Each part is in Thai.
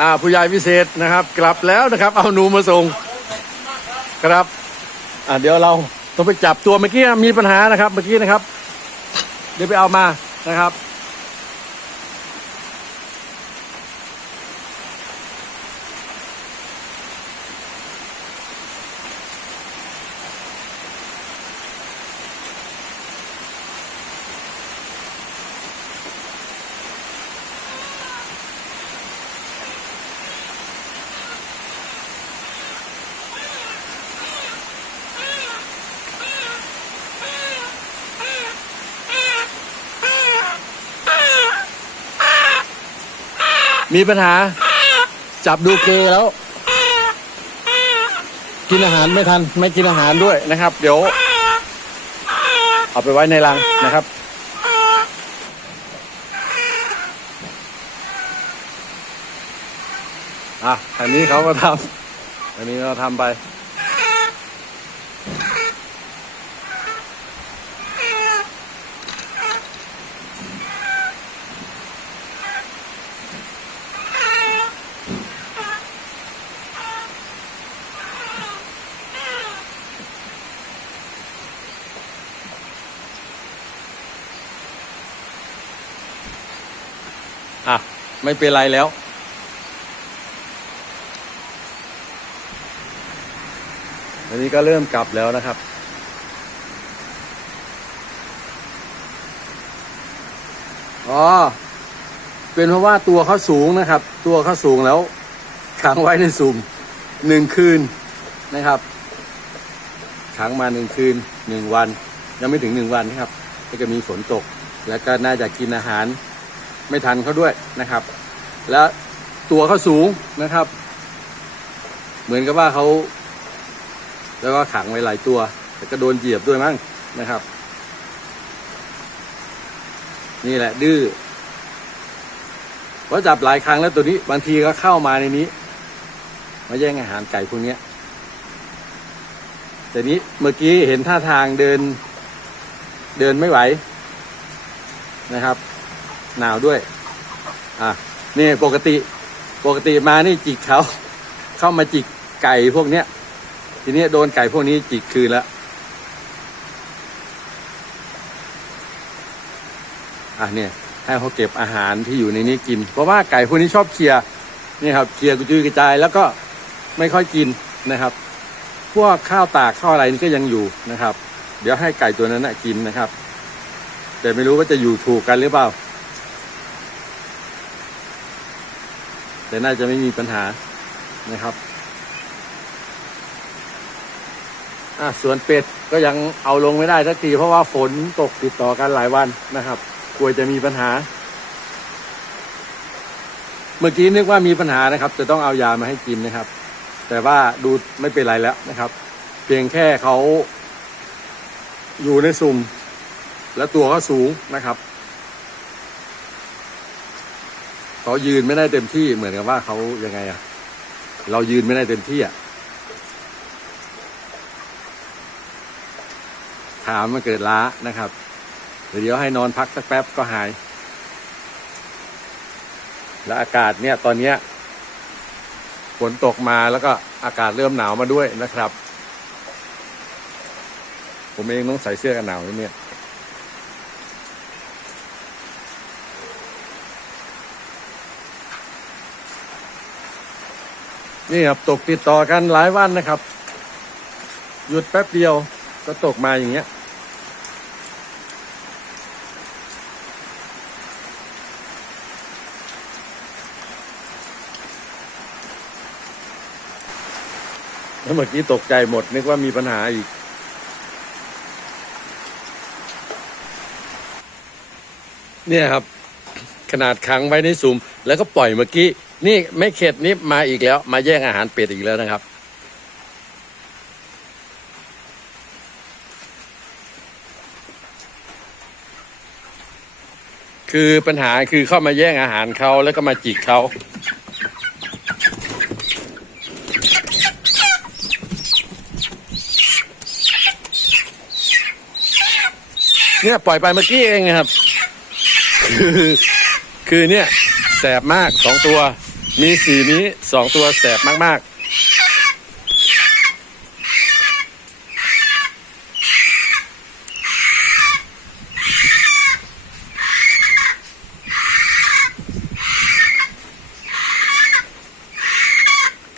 อ่าผู้ใหญ่พิเศษนะครับ กลับแล้วนะครับ เอาหนูมาส่งครับ อ่าเดี๋ยวเราต้องไปจับตัวเมื่อกี้มีปัญหานะครับ เมื่อกี้นะครับ เดี๋ยวไปเอามานะครับ มีปัญหา จับดูเกแล้ว กินอาหารไม่ทัน ไม่กินอาหารด้วยนะครับ เดี๋ยว เอาไปไว้ในรังนะครับ อะอันนี้เขาก็ทำอันนี้เราทำไป อะ ไม่เป็นไรแล้ว อันนี้ก็เริ่มกลับแล้วนะครับ อ๋อ เป็นเพราะว่าตัวเขาสูงนะครับ ตัวเขาสูงแล้วขังไว้ในสุ่มหนึ่งคืนนะครับขังมาหนึ่งคืนหนึ่งวัน ยังไม่ถึงหนึ่งวันนะครับ ก็จะมีฝนตก แล้วก็น่าจะกินอาหาร ไม่ทันเขาด้วยนะครับ แล้วตัวเขาสูงนะครับ เหมือนกับว่าเขาแล้วก็ขังไว้หลายตัวแต่ก็โดนเหยียบด้วยมั้งนะครับ นี่แหละดื้อเพราะจับหลายครั้งแล้วตัวนี้บางทีก็เข้ามาในนี้มาแย่งอาหารไก่พวกนี้แต่นี้เมื่อกี้เห็นท่าทางเดินเดินไม่ไหวนะครับ หนาวด้วย อะนี่ปกติปกติมานี่จิกเขา เข้ามาจิกไก่พวกเนี้ย ทีนี้โดนไก่พวกนี้จิกคืนล้วอะเนี่ยให้เขาเก็บอาหารที่อยู่ในนี้กิน เพราะว่าไก่พวกนี้ชอบเคลียนี่ครับเคลียร์กระจุยกระจายแล้วก็ไม่ค่อยกินนะครับ พวกข้าวตากข้าวอะไรนี่ก็ยังอยู่นะครับ เดี๋ยวให้ไก่ตัวนั้นนะกินนะครับ แต่ไม่รู้ว่าจะอยู่ถูกกันหรือเปล่า แต่น่าจะไม่มีปัญหานะครับอะสวนเป็ดก็ยังเอาลงไม่ได้สักทีเพราะว่าฝนตกติดต่อกันหลายวันนะครับกลัวจะมีปัญหา เมื่อกี้นึกว่ามีปัญหานะครับ จะต้องเอายามาให้กินนะครับ แต่ว่าดูไม่เป็นไรแล้วนะครับ เพียงแค่เขาอยู่ในสุ่ม และตัวเขาสูงนะครับ เขายืนไม่ได้เต็มที่เหมือนกับว่าเขายังไงอะเรายืนไม่ได้เต็มที่อะขามันเกิดล้านะครับเดี๋ยวให้นอนพักสักแป๊บก็หาย แล้วอากาศเนี่ยตอนเนี้ยฝนตกมาแล้วก็อากาศเริ่มหนาวมาด้วยนะครับ ผมเองต้องใส่เสื้อกันหนาวเนี่ย นี่ครับตกติดต่อกันหลายวันนะครับ หยุดแป๊บเดียวก็ตกมาอย่างเงี้ย แล้วเมื่อกี้ตกใจหมดนึกว่ามีปัญหาอีก เนี่ยครับ ขนาดขังไว้ในสุ่มแล้วก็ปล่อยเมื่อกี้ นี่ไม่เข็ดนี่มาอีกแล้ว มาแย่งอาหารเป็ดอีกแล้วนะครับ คือปัญหาคือเข้ามาแย่งอาหารเขาแล้วก็มาจิกเขาเนี่ยปล่อยไปเมื่อกี้เองนะครับ คือ คือเนี่ย แสบมากสองตัว มีสีนี้สองตัวแสบมากๆ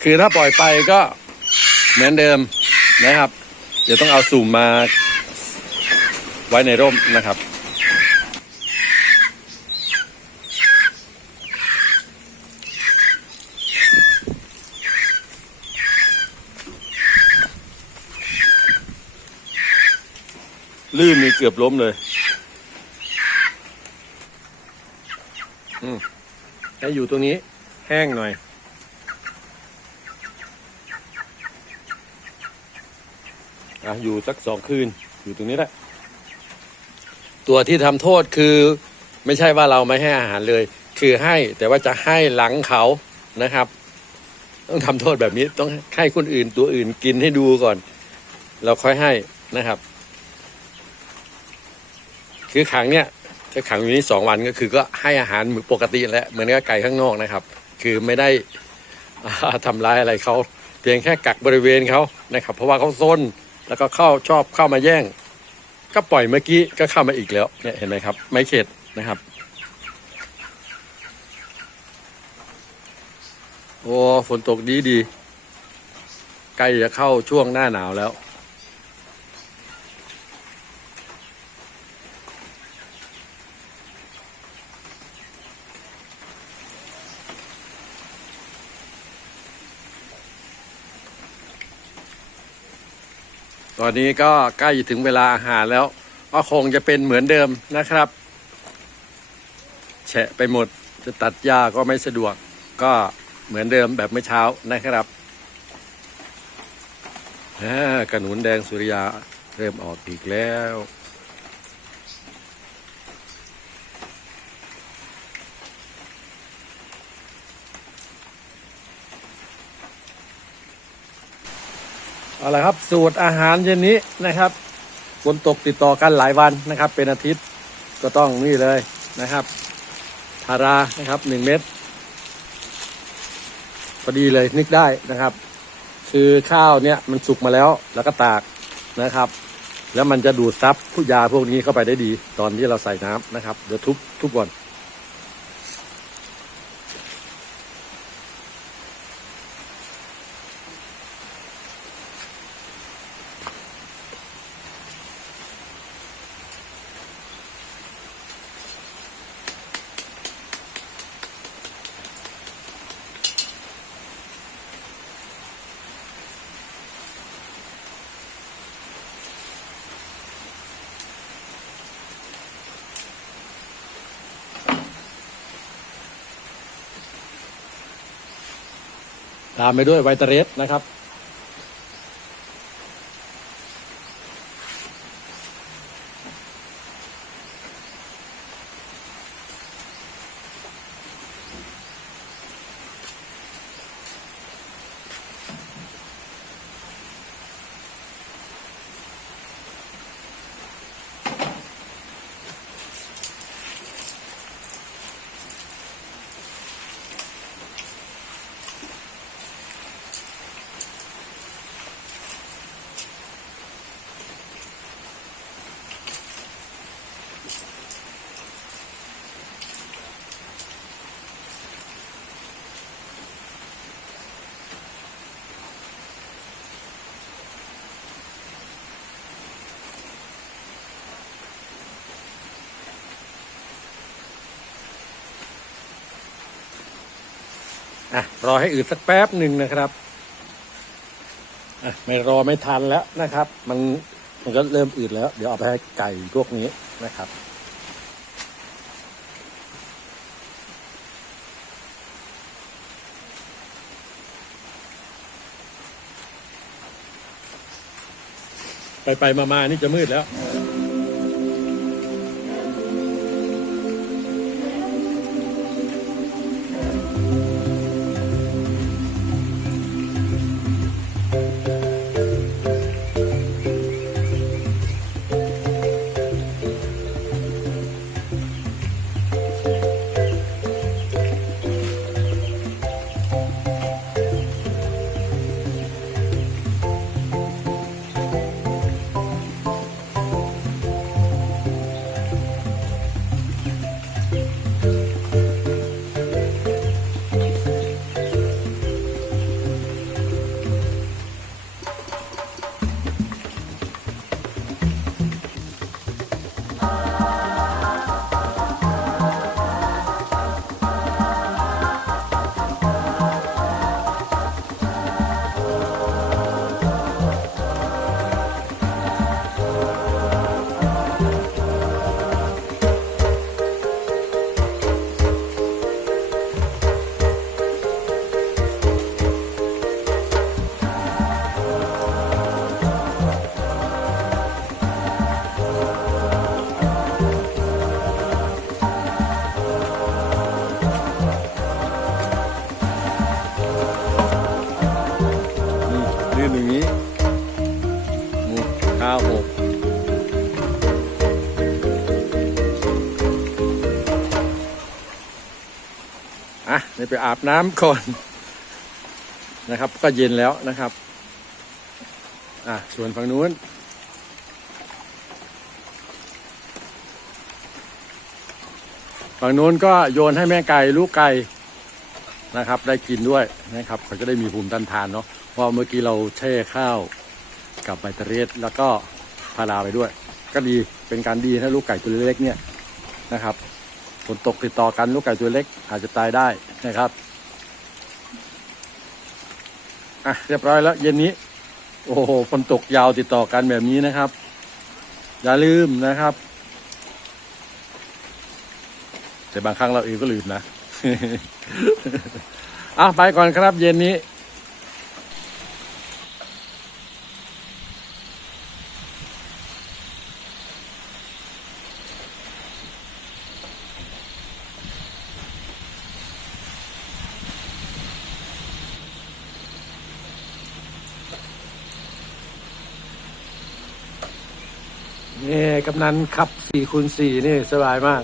คือถ้าปล่อยไปก็เหมือนเดิมนะครับ เดี๋ยวต้องเอาสุ่มมาไว้ในร่มนะครับ ลื่นนี่เกือบล้มเลยอืมให้อยู่ตรงนี้ แห้งหน่อย อะ อยู่สักสองคืน อยู่ตรงนี้แหละ ตัวที่ทำโทษคือ ไม่ใช่ว่าเราไม่ให้อาหารเลย คือให้แต่ว่าจะให้หลังเขานะครับ ต้องทำโทษแบบนี้ ต้องให้คนอื่นตัวอื่นกินให้ดูก่อน เราค่อยให้นะครับ คือขังเนี่ยจะขังอยู่นี่สองวันก็คือก็ให้อาหารเหมือนปกติแหละเหมือนกับไก่ข้างนอกนะครับ คือไม่ได้อ่าทำร้ายอะไรเขาเพียงแค่กักบริเวณเขานะครับ เพราะว่าเขาซนแล้วก็เข้าชอบเข้ามาแย่ง ก็ปล่อยเมื่อกี้ก็เข้ามาอีกแล้วเนี่ยเห็นไหมครับ ไม่เข็ดนะครับ โอ้ฝนตกดีดีใกล้จะเข้าช่วงหน้าหนาวแล้ว อนนี้ก็ใกล้ถึงเวลาอาหารแล้ว ก็คงจะเป็นเหมือนเดิมนะครับ แฉะไปหมดจะตัดหญ้าก็ไม่สะดวก ก็เหมือนเดิมแบบเมื่อเช้านะครับกระหนุนแดงสุริยาเริ่มออกอีกแล้ว เอาละครับสูตรอาหารเย็นนี้นะครับฝนตกติดต่อกันหลายวันนะครับ เป็นอาทิตย์ก็ต้องนี่เลยนะครับทารานะครับหนึ่งเม็ดพอดีเลยนึกได้นะครับ คือข้าวเนี่ยมันสุกมาแล้วแล้วก็ตากนะครับ แล้วมันจะดูดซับผู้ยาพวกนี้เข้าไปได้ดี ตอนที่เราใส่น้ำนะครับเดี๋ยวทุบทุบก่อน ตามไปด้วยไวตเรสนะครับ อะรอให้อืดสักแป๊บหนึ่งนะครับอะไม่รอไม่ทันแล้วนะครับ มันมันก็เริ่มอืดแล้ว เดี๋ยวเอาไปให้ไก่พวกนี้นะครับไปไปมามานี่จะมืดแล้ว ไปอาบน้ำก่อนนะครับ ก็เย็นแล้วนะครับ อะส่วนฝั่งนู้น ฝั่งนู้นก็โยนให้แม่ไก่ลูกไก่นะครับ ได้กินด้วยนะครับเขาจะได้มีภูมิต้านทานเนาะเพราะเมื่อกี้เราแช่ข้าวกับใบตะเรดแล้วก็พาราไปด้วย ก็ดีเป็นการดีถ้าลูกไก่ตัวเล็กเนี่ยนะครับฝนตกติดต่อกันลูกไก่ตัวเล็กอาจจะตายได้ นะครับอะเรียบร้อยแล้ว เย็นนี้ โอ้โหฝนตกยาวติดต่อกันแบบนี้นะครับ อย่าลืมนะครับ แต่บางครั้งเราเองก็ลืมนะอะไปก่อนครับเย็นนี้ กำนันขับสี่คูณสี่นี่สบายมาก